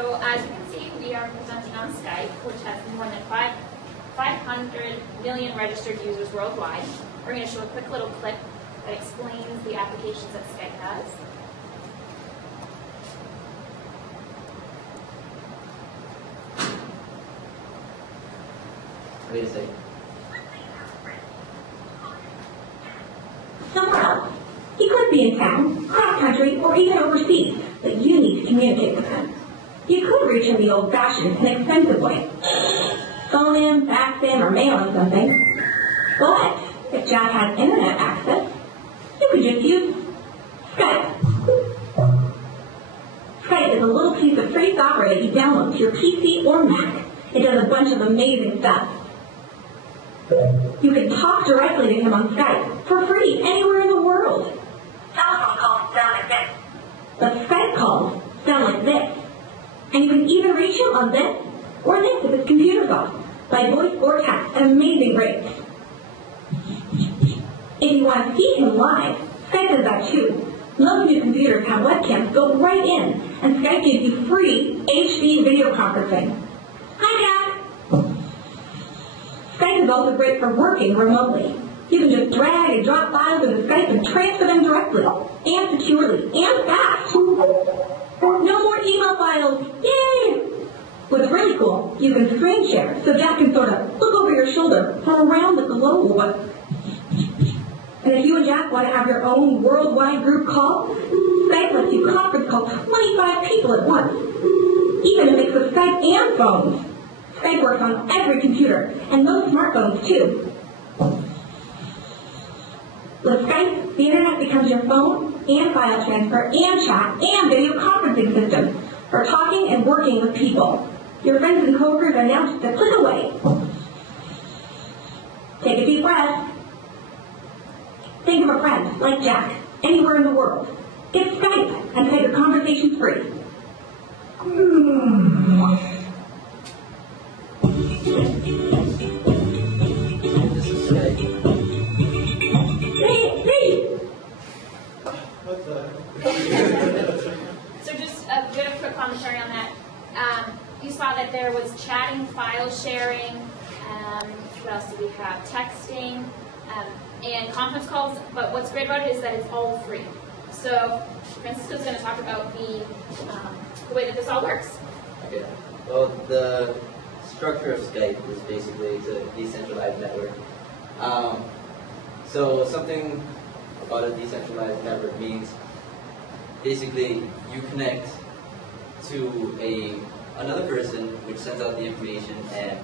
So as you can see, we are presenting on Skype, which has more than 500 million registered users worldwide. We're going to show a quick little clip that explains the applications that Skype has. Wait a second. Somewhere else. He could be in town, cross-country, or even overseas, but you need to communicate with him. You could reach him the old-fashioned and expensive way. Phone him, fax him, or mail him something. But if Jack has internet access, you could just use Skype. Skype is a little piece of free software that you download to your PC or Mac. It does a bunch of amazing stuff. You can talk directly to him on Skype for free anywhere in the world. Telephone calls sound like this, but Skype calls sound like this. And you can even reach him on this or this if his computer's off, by voice or text at amazing rates. If you want to see him live, Skype does that too. Most new computers have webcams built right in, and Skype gives you free HD video conferencing. Hi, Jack! Skype is also great for working remotely. You can just drag and drop files into Skype and transfer them directly, and securely, and fast. No more email files. Yay! What's really cool, you can screen share, so Jack can sort of look over your shoulder from around the globe. And if you and Jack want to have your own worldwide group call, Skype lets you conference call 25 people at once, even a mix of Skype and phones. Skype works on every computer, and most smartphones too. With Skype, the internet becomes your phone, and file transfer, and chat, and video conferencing system for talking and working with people. Your friends and coworkers are now just a click away. Take a deep breath. Think of a friend, like Jack, anywhere in the world. Get Skype and set your conversations free. So just a bit of quick commentary on that. You saw that there was chatting, file sharing, what else do we have? Texting, and conference calls, but what's great about it is that it's all free. So Francisco's going to talk about the way that this all works. Okay. Well, the structure of Skype is basically it's a decentralized network. So something about a decentralized network means basically you connect to another person which sends out the information and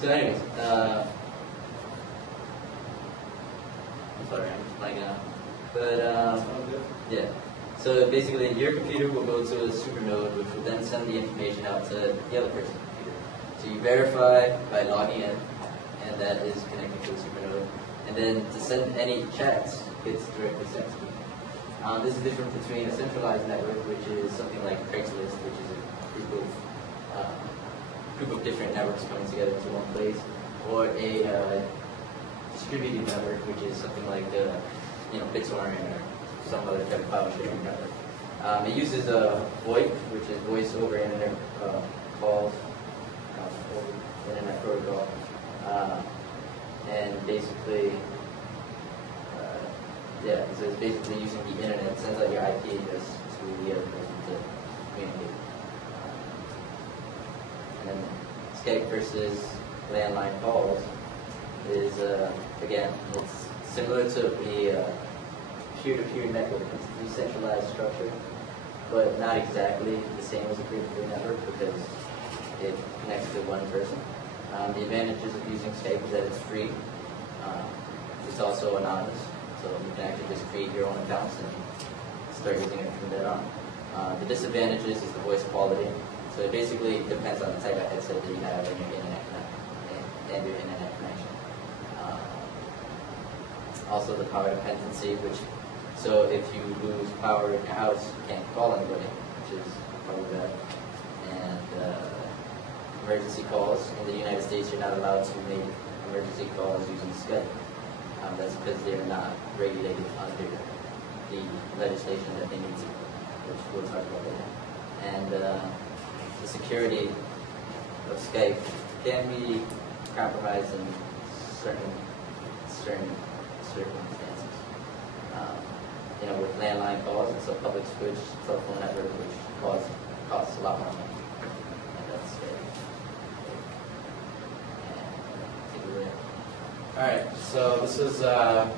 So anyways, I'm sorry, I'm just blanking out. But yeah. So basically, your computer will go to a supernode, which will then send the information out to the other person's computer. So you verify by logging in, and that is connected to a supernode. And then to send any chats, it's directly sent to you. This is different between a centralized network, which is something like Craigslist, which is a group of different networks coming together into one place, or a distributed network, which is something like BitTorrent or some other type of file sharing network. It uses VoIP, which is voice over internet calls, over internet protocol, and basically, so it's basically using the internet. It sends out your IP address to the other person to communicate. And then Skype versus landline calls is, again, it's similar to the peer-to-peer network. It's a decentralized structure, but not exactly the same as a peer-to-peer network because it connects to one person. The advantages of using Skype is that it's free. It's also anonymous, so you can actually just create your own accounts and start using it from there on. The disadvantages is the voice quality. So it basically depends on the type of headset that you have and your internet connection. Also the power dependency, so if you lose power in your house, you can't call anybody, which is probably bad. And emergency calls in the United States, you're not allowed to make emergency calls using Skype. That's because they're not regulated under the the legislation that they need to, which we'll talk about later. And the security of Skype can be compromised in certain circumstances. You know, with landline calls, it's a public switch telephone network, which costs a lot more money. And that's Alright, so this is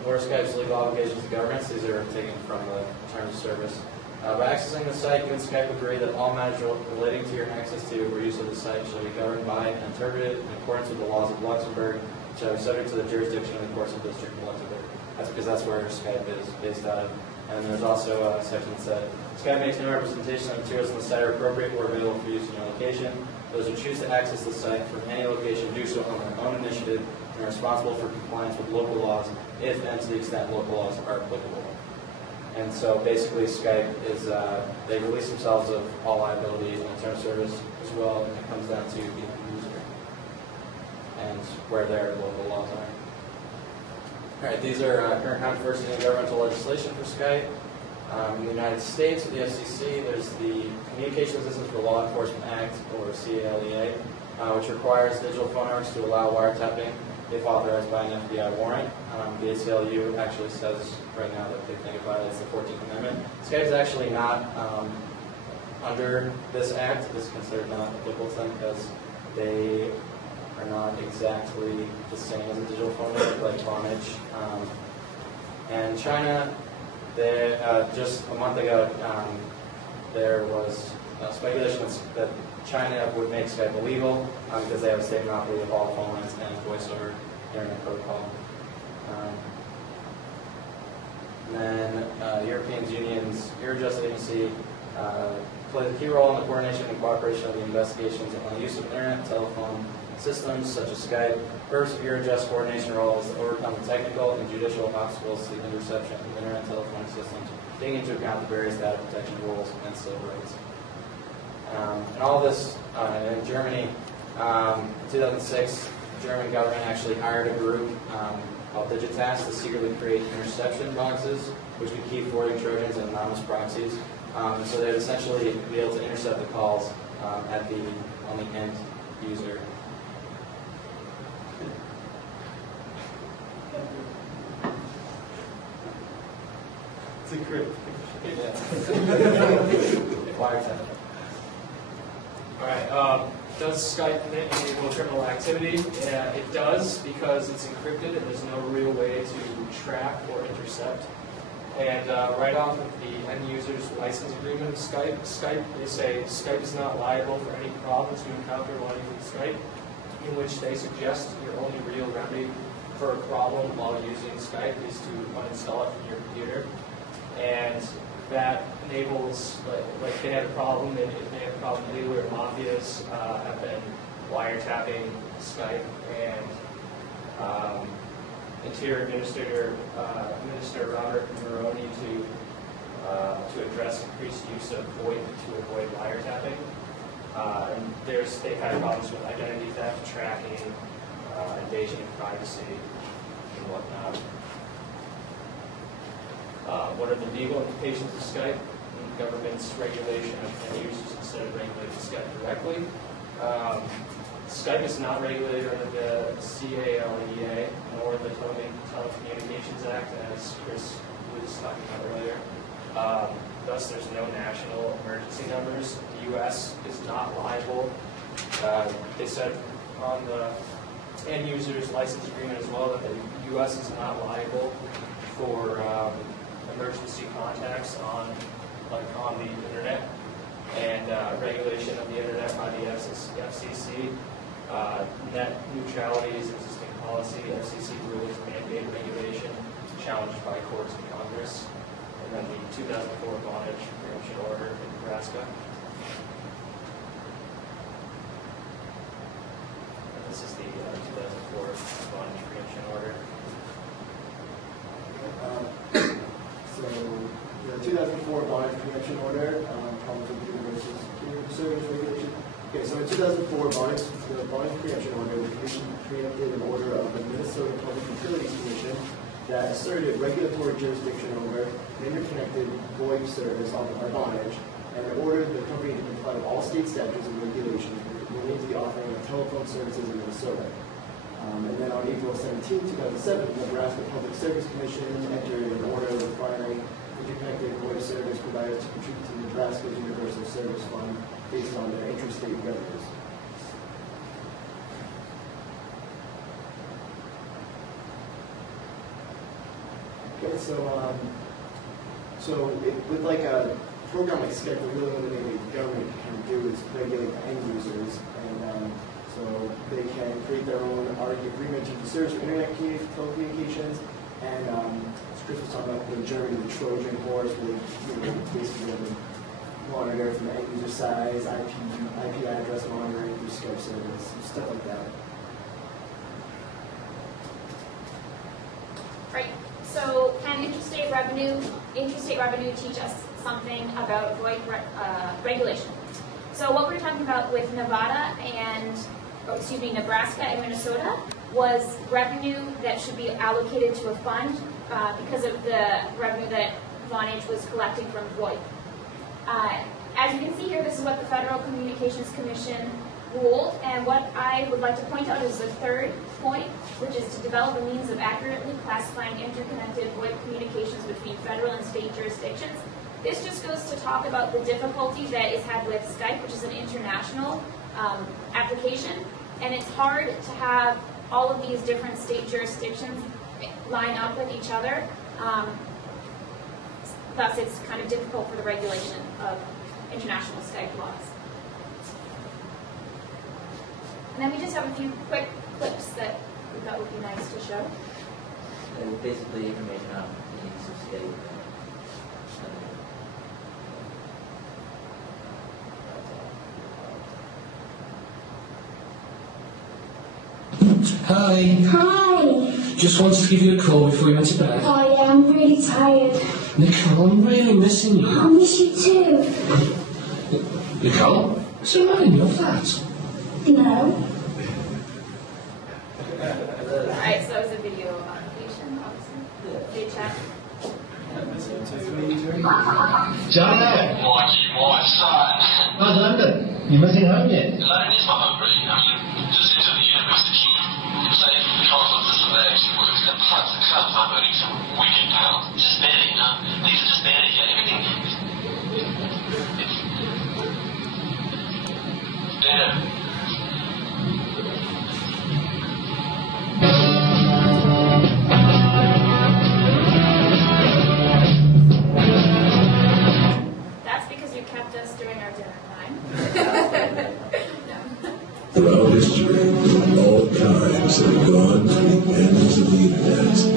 more Skype's legal obligations to governments. These are taken from the terms of service. By accessing the site, you and Skype agree that all matters relating to your access to or use of the site shall be governed by and interpreted in accordance with the laws of Luxembourg, which shall be subject to the jurisdiction of the courts of district of Luxembourg. That's because that's where Skype is based out of. And there's also a section that said, Skype makes no representation that materials on the site are appropriate or available for use in your location. Those who choose to access the site from any location do so on their own initiative and are responsible for compliance with local laws if and to the extent local laws are applicable. And so basically Skype is, they release themselves of all liability in the term of service as well, and it comes down to the user and where their local laws are. Alright, these are current controversy in governmental legislation for Skype. In the United States, with the FCC, there's the Communications Systems for Law Enforcement Act, or CALEA, which requires digital phone networks to allow wiretapping if authorized by an FBI warrant. The ACLU actually says right now that they think it violates the 14th Amendment. Skype is actually not under this act. This is considered not applicable to them because they are not exactly the same as a digital phone network like Vonage. And China, they, just a month ago, there was speculation that China would make Skype illegal because they have a state monopoly of all phone lines and voice over internet protocol. Then European Union's Eurojust agency plays a key role in the coordination and cooperation of the investigations on the use of internet telephone systems such as Skype. The purpose of Eurojust coordination role is to overcome the technical and judicial obstacles to the interception of internet telephone systems, taking into account the various data protection rules and civil rights. And all this in Germany, in 2006, the German government actually hired a group called Digitask to secretly create interception boxes, which would keep forwarding Trojans and anonymous proxies. So they'd essentially be able to intercept the calls on the end user. It's encrypted. Wiretap. All right. Does Skype enable criminal activity? Yeah, it does because it's encrypted and there's no real way to track or intercept. And right off of the end user's license agreement of Skype, they say Skype is not liable for any problems you encounter while using Skype, in which they suggest your only real remedy for a problem while using Skype is to uninstall it from your computer. And that enables, like they had a problem, they had a problem lately where mafias have been wiretapping Skype, and Interior Minister Robert Moroni to address increased use of VoIP to avoid wiretapping. And they've had problems with identity theft, tracking, invasion of privacy, and whatnot. What are the legal implications of Skype? The government's regulation of end users instead of regulating Skype directly. Skype is not regulated under the CALEA nor the Telecommunications Act, as Chris was talking about earlier. Thus, there's no national emergency numbers. The U.S. is not liable. They said on the end user's license agreement as well that the U.S. is not liable for emergency contacts on the internet, and regulation of the internet by the FCC. Net neutrality is existing policy. FCC rules mandate regulation challenged by courts and Congress. And then the 2004 Vonage preemption order in Nebraska. And this is the 2004 Vonage preemption order. So the 2004 Vonage preemption order, problems with universal service regulation. Okay, so in 2004, the Vonage preemption order, the Commission preempted an order of the Minnesota Public Utilities Commission that asserted regulatory jurisdiction over an interconnect interconnected VoIP service offered by Vonage, and ordered the company to comply with all state statutes and regulations relating to the offering of telephone services in Minnesota. And then on April 17, 2007, the Nebraska Public Service Commission entered an order requiring interconnected VoIP service providers to contribute to Nebraska's Universal Service Fund based on their interstate revenues. Okay, with like a program like Skype, the really only thing the government can do is regulate the end users, and so they can create their own agreement to the service for internet telecommunications. And as Chris was talking about in Germany, the Trojan horse, where they basically have to monitor from the end user size, IP address monitoring through Skype service, stuff like that. Right. So can interstate revenue teach us something about VoIP regulation? So what we're talking about with Nebraska and Minnesota was revenue that should be allocated to a fund because of the revenue that Vonage was collecting from VoIP. As you can see here, this is what the Federal Communications Commission ruled, and what I would like to point out is the third point, which is to develop a means of accurately classifying interconnected VoIP communications between federal and state jurisdictions. This just goes to talk about the difficulty that is had with Skype, which is an international application, and it's hard to have all of these different state jurisdictions line up with each other. Thus, it's kind of difficult for the regulation of international Skype laws. And then we just have a few quick clips that we thought would be nice to show. And basically information on the use of Skype. Hi. Hi. Just wanted to give you a call before you went to bed. Oh yeah, I'm really tired. Nicole, I'm really missing you. I miss you too. Nicole, is there a man in your flat? No. Alright, so that was a video application, obviously. Video chat. Johnny! My son. How's London? You missing home yet? London is my home, really. I mean, just into the university. Say, because of this and that actually works. And plus, the clubs I'm earning some wicked pounds. Just better, you know? Things are just better here. Everything is better. That's because you kept us during our dinner time. Throughout history, all kinds have gone to the ends of the internet to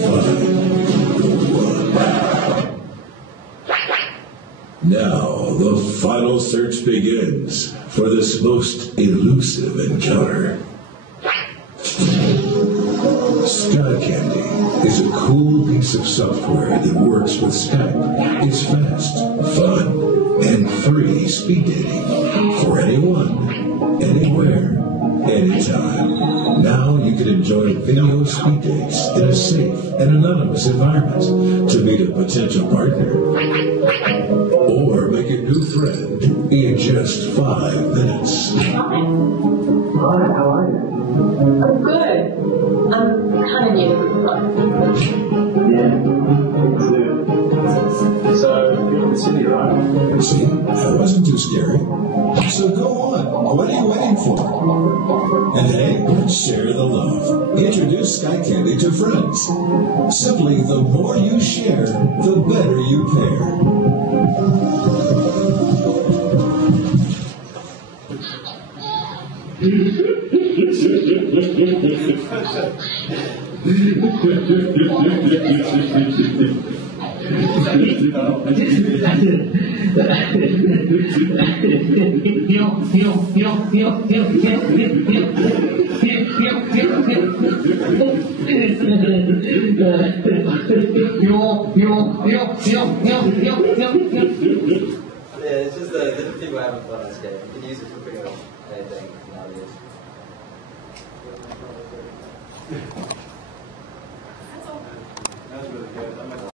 find the one. Now, the final search begins for this most elusive encounter. Sky Candy is a cool piece of software that works with Skype. It's fast, fun, and free speed dating for anyone, anywhere, anytime. Now you can enjoy video speed dates in a safe and anonymous environment to meet a potential partner. Or make a new friend in just 5 minutes. Hi, how are you? I'm good. I'm kind of new. Yeah, so you're in the city, right? See, that wasn't too scary. So go on. What are you waiting for? And hey, share the love. Introduce Sky Candy to friends. Simply, the more you share, the better you pair. Yeah, it's just different people having fun on Skype. You can use it for pretty much anything nowadays. That's all. That was really good.